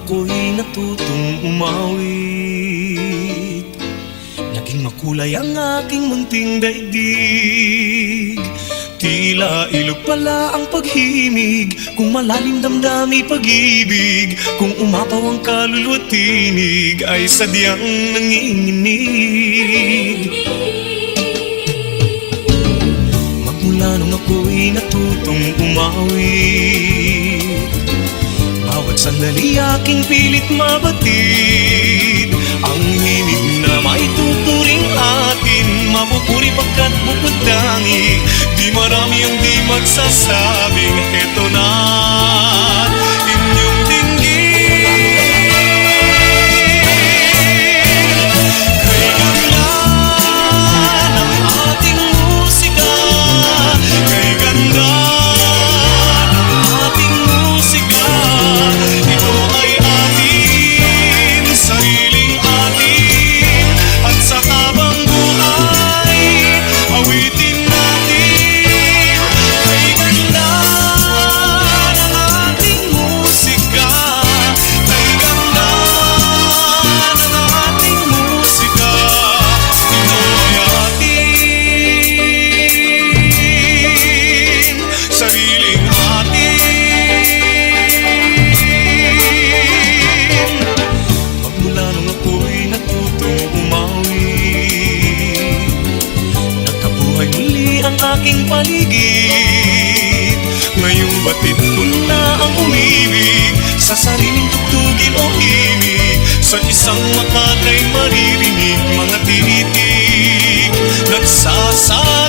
Ako'y natutong umawit, naging makulay ang aking munting daigdig. Tila ilog pala ang paghimig, kung malalim damdami pag-ibig, kung umapaw ang kaluluwa't tinig, ay sadyang nanginginig. Magmula nung ako'y natutong umawit, bawat sandali aking pilit mabatid ang himig na maituturing atin, mapupuri pagkat bubudangin. Di marami ang di magsasabing eto na inyong dinggin. Kay ganda ng ating musika, kay ganda ng ating musika, ito ay atin, sariling atin, at sa habang buhay awitin natin. Kay ganda ng ating musika, kay ganda ng ating musika, ito ay atin, sariling atin. Magmula nung ako'y natutong umawit, nagkabuhay muli ang aking paligid. Ngayong batid ko na ang umibig sa sariling tugtugin o himig, sa isang mata kay maririnig mga titig nagsasabi